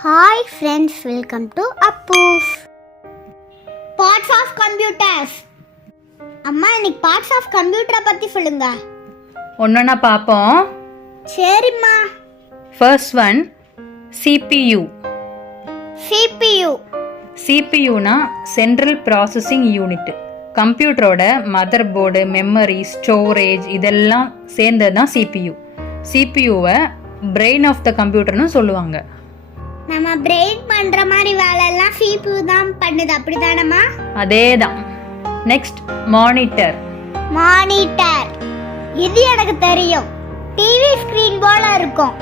Hi friends, welcome to Appu's parts of computers. அம்மா, இன்னைக்கு parts of கம்ப்யூட்டரை பற்றி சொல்லுங்க. ஒன்றா பார்ப்போம். சரிம்மா. First one CPU. சிபியூனா சென்ட்ரல் ப்ராசஸிங் யூனிட். கம்ப்யூட்டரோட மதர் போர்டு, மெமரி, ஸ்டோரேஜ் இதெல்லாம் சேர்ந்தது தான் சிபியூ. சிபியூவை பிரெயின் ஆஃப் த கம்ப்யூட்டர்னு சொல்லுவாங்க. நம்ம பிரெயின் பண்ற மாதிரி வேலை எல்லாம் CPU தான் பண்ணுது, அப்படிதானம்மா? அதே தான். Next monitor. இது எனக்கு தெரியும். டிவி ஸ்கிரீன் போல இருக்கும்.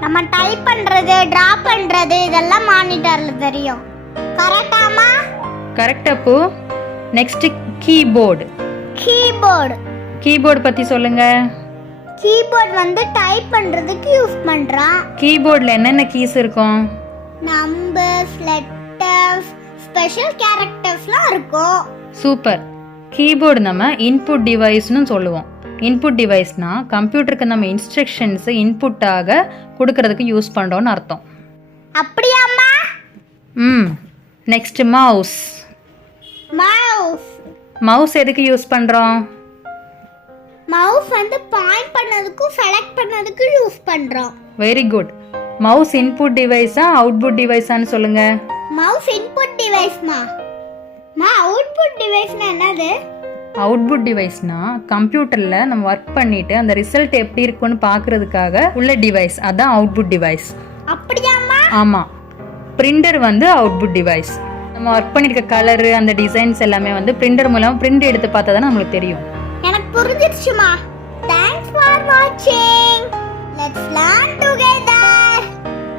நம்ம டைப் பண்றது, டிரா பண்றது இதெல்லாம் மானிட்டர்ல தெரியும். கரெக்டாமா? Correct Appu. Next keyboard. Keyboard பத்தி சொல்லுங்க. கீபோர்ட் வந்து டைப் பண்றதுக்கு யூஸ் பண்றோம். கீபோர்ட்ல என்னென்ன கீஸ் இருக்கும்? நம்பர்ஸ், லெட்டர்ஸ், ஸ்பெஷல் கேரக்டர்ஸ்லாம் இருக்கும். சூப்பர். கீபோர்டு நம்ம இன்புட் டிவைஸ்னு சொல்லுவோம். இன்புட் டிவைஸ்னா கம்ப்யூட்டருக்கு நம்ம இன்ஸ்ட்ரக்ஷன்ஸ் இன்புட்டாக கொடுக்கறதுக்கு யூஸ் பண்றோம்னு அர்த்தம். அப்படியாம்மா? Next mouse. மவுஸ் எதுக்கு யூஸ் பண்றோம்? மவுஸ் வந்து பாயிண்ட் பண்ணதுக்கும் செலக்ட் பண்ணதுக்கும் யூஸ் பண்றோம். Very good. மவுஸ் இன்புட் டிவைஸா அவுட்புட் டிவைஸான்னு சொல்லுங்க. மவுஸ் இன்புட் டிவைஸ்மா. அவுட்புட் டிவைஸ்னா என்னது? அவுட்புட் டிவைஸ்னா கம்ப்யூட்டர்ல நம்ம ஒர்க் பண்ணிட்டு அந்த ரிசல்ட் எப்படி இருக்குன்னு பார்க்கிறதுக்காக உள்ள டிவைஸ், அதான் அவுட்புட் டிவைஸ். அப்படியாம்மா? ஆமா. பிரிண்டர் வந்து அவுட்புட் டிவைஸ். நம்ம ஒர்க் பண்ணிருக்க கலர், அந்த டிசைன்ஸ் எல்லாமே வந்து பிரிண்டர் மூலமா பிரிண்ட் எடுத்து பார்த்தா தான் நம்மளுக்கு தெரியும். எனக்கு புரிஞ்சிருச்சுமா. Thanks for watching. Let's learn together.